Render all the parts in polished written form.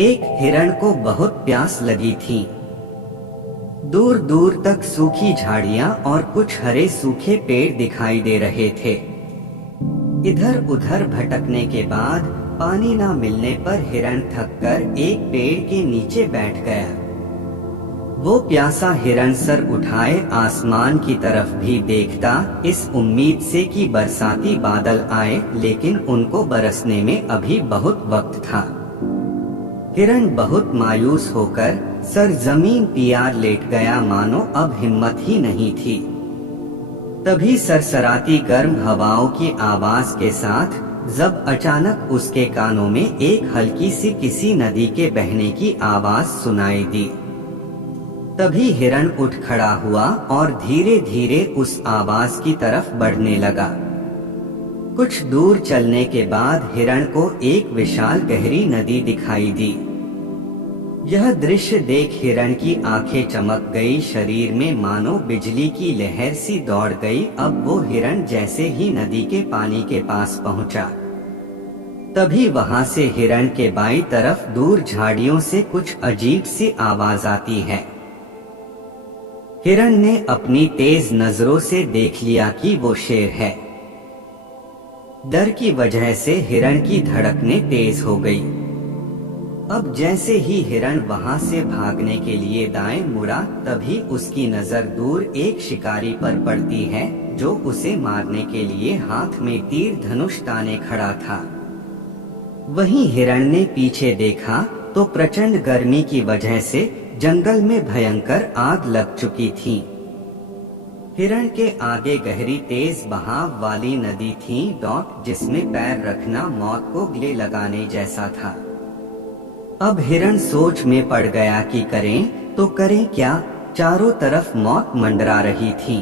एक हिरण को बहुत प्यास लगी थी। दूर दूर तक सूखी झाड़ियां और कुछ हरे सूखे पेड़ दिखाई दे रहे थे। इधर उधर भटकने के बाद पानी न मिलने पर हिरण थककर एक पेड़ के नीचे बैठ गया। वो प्यासा हिरण सर उठाए आसमान की तरफ भी देखता, इस उम्मीद से कि बरसाती बादल आए, लेकिन उनको बरसने में अभी बहुत वक्त था। हिरण बहुत मायूस होकर सर जमीन पियार लेट गया, मानो अब हिम्मत ही नहीं थी। तभी सरसराती गर्म हवाओं की आवाज के साथ जब अचानक उसके कानों में एक हल्की सी किसी नदी के बहने की आवाज सुनाई दी। तभी हिरण उठ खड़ा हुआ और धीरे धीरे उस आवाज की तरफ बढ़ने लगा। कुछ दूर चलने के बाद हिरण को एक विशाल गहरी नदी दिखाई दी। यह दृश्य देख हिरण की आंखें चमक गई, शरीर में मानो बिजली की लहर सी दौड़ गई। अब वो हिरण जैसे ही नदी के पानी के पास पहुंचा, तभी वहां से हिरण के बाईं तरफ दूर झाड़ियों से कुछ अजीब सी आवाज आती है। हिरण ने अपनी तेज नजरों से देख लिया कि वो शेर है। डर की वजह से हिरण की धड़कनें तेज हो गई। अब जैसे ही हिरण वहां से भागने के लिए दाएं मुड़ा, तभी उसकी नजर दूर एक शिकारी पर पड़ती है, जो उसे मारने के लिए हाथ में तीर धनुष ताने खड़ा था। वहीं हिरण ने पीछे देखा तो प्रचंड गर्मी की वजह से जंगल में भयंकर आग लग चुकी थी। हिरण के आगे गहरी तेज बहाव वाली नदी थी, जिसमें पैर रखना मौत को गले लगाने जैसा था। अब हिरण सोच में पड़ गया कि करें तो करें क्या, चारों तरफ मौत मंडरा रही थी।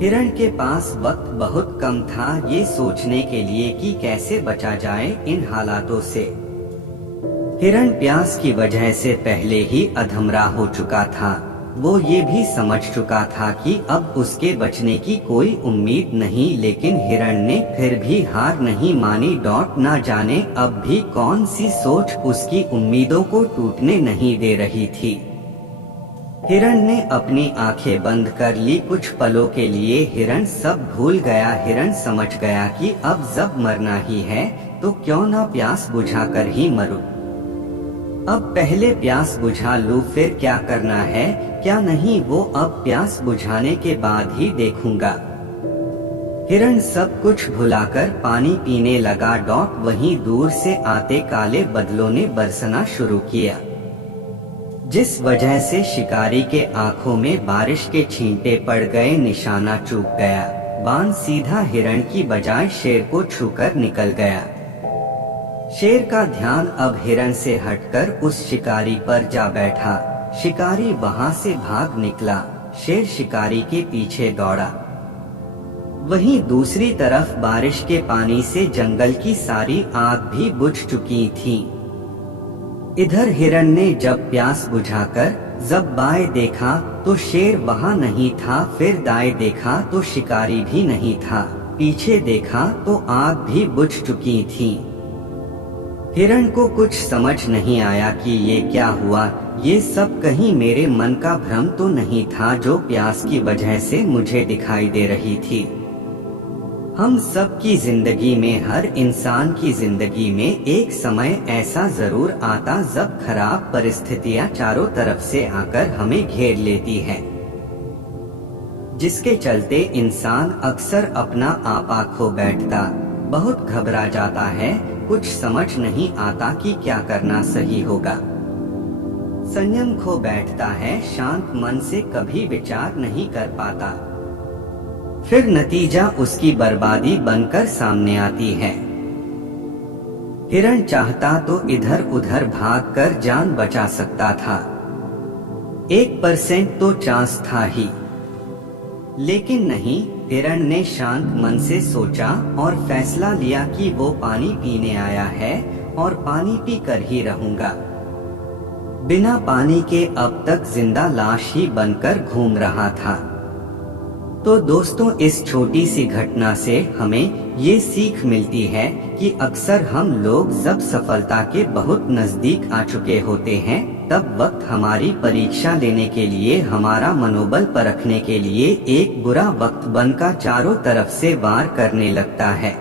हिरण के पास वक्त बहुत कम था ये सोचने के लिए कि कैसे बचा जाए इन हालातों से। हिरण प्यास की वजह से पहले ही अधमरा हो चुका था। वो ये भी समझ चुका था कि अब उसके बचने की कोई उम्मीद नहीं, लेकिन हिरण ने फिर भी हार नहीं मानी। ना जाने अब भी कौन सी सोच उसकी उम्मीदों को टूटने नहीं दे रही थी। हिरण ने अपनी आंखें बंद कर ली। कुछ पलों के लिए हिरण सब भूल गया। हिरण समझ गया कि अब जब मरना ही है तो क्यों ना प्यास बुझाकर ही मरूं। अब पहले प्यास बुझा लूं, फिर क्या करना है क्या नहीं वो अब प्यास बुझाने के बाद ही देखूंगा। हिरण सब कुछ भुलाकर पानी पीने लगा। वहीं दूर से आते काले बादलों ने बरसना शुरू किया, जिस वजह से शिकारी के आंखों में बारिश के छींटे पड़ गए। निशाना चूक गया, बाण सीधा हिरण की बजाय शेर को छूकर निकल गया। शेर का ध्यान अब हिरण से हटकर उस शिकारी पर जा बैठा। शिकारी वहां से भाग निकला, शेर शिकारी के पीछे दौड़ा। वहीं दूसरी तरफ बारिश के पानी से जंगल की सारी आग भी बुझ चुकी थी। इधर हिरण ने जब प्यास बुझाकर जब बाएं देखा तो शेर वहां नहीं था, फिर दाएं देखा तो शिकारी भी नहीं था, पीछे देखा तो आग भी बुझ चुकी थी। हिरण को कुछ समझ नहीं आया कि ये क्या हुआ। ये सब कहीं मेरे मन का भ्रम तो नहीं था जो प्यास की वजह से मुझे दिखाई दे रही थी। हम सब की जिंदगी में, हर इंसान की जिंदगी में एक समय ऐसा जरूर आता जब खराब परिस्थितियां चारों तरफ से आकर हमें घेर लेती है, जिसके चलते इंसान अक्सर अपना आपा खो बैठता, बहुत घबरा जाता है, कुछ समझ नहीं आता कि क्या करना सही होगा। संयम खो बैठता है, शांत मन से कभी विचार नहीं कर पाता, फिर नतीजा उसकी बर्बादी बनकर सामने आती है। हिरण चाहता तो इधर उधर भागकर जान बचा सकता था, 1% तो चांस था ही, लेकिन नहीं। हिरण ने शांत मन से सोचा और फैसला लिया कि वो पानी पीने आया है और पानी पीकर ही रहूंगा। बिना पानी के अब तक जिंदा लाश ही बनकर घूम रहा था। तो दोस्तों, इस छोटी सी घटना से हमें ये सीख मिलती है कि अक्सर हम लोग जब सफलता के बहुत नजदीक आ चुके होते हैं, तब वक्त हमारी परीक्षा लेने के लिए, हमारा मनोबल परखने के लिए एक बुरा वक्त बनकर चारों तरफ से वार करने लगता है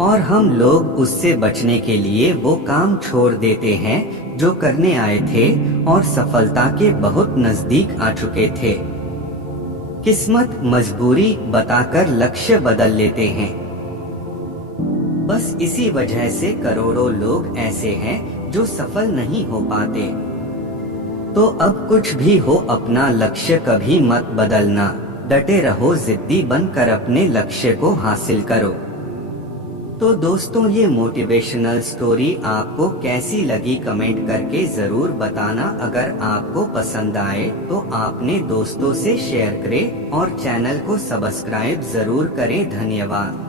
और हम लोग उससे बचने के लिए वो काम छोड़ देते हैं जो करने आए थे और सफलता के बहुत नजदीक आ चुके थे। किस्मत मजबूरी बताकर लक्ष्य बदल लेते हैं। बस इसी वजह से करोड़ों लोग ऐसे हैं जो सफल नहीं हो पाते। तो अब कुछ भी हो, अपना लक्ष्य कभी मत बदलना, डटे रहो, जिद्दी बनकर अपने लक्ष्य को हासिल करो। तो दोस्तों, ये मोटिवेशनल स्टोरी आपको कैसी लगी कमेंट करके जरूर बताना। अगर आपको पसंद आए तो अपने दोस्तों से शेयर करें और चैनल को सब्सक्राइब जरूर करें। धन्यवाद।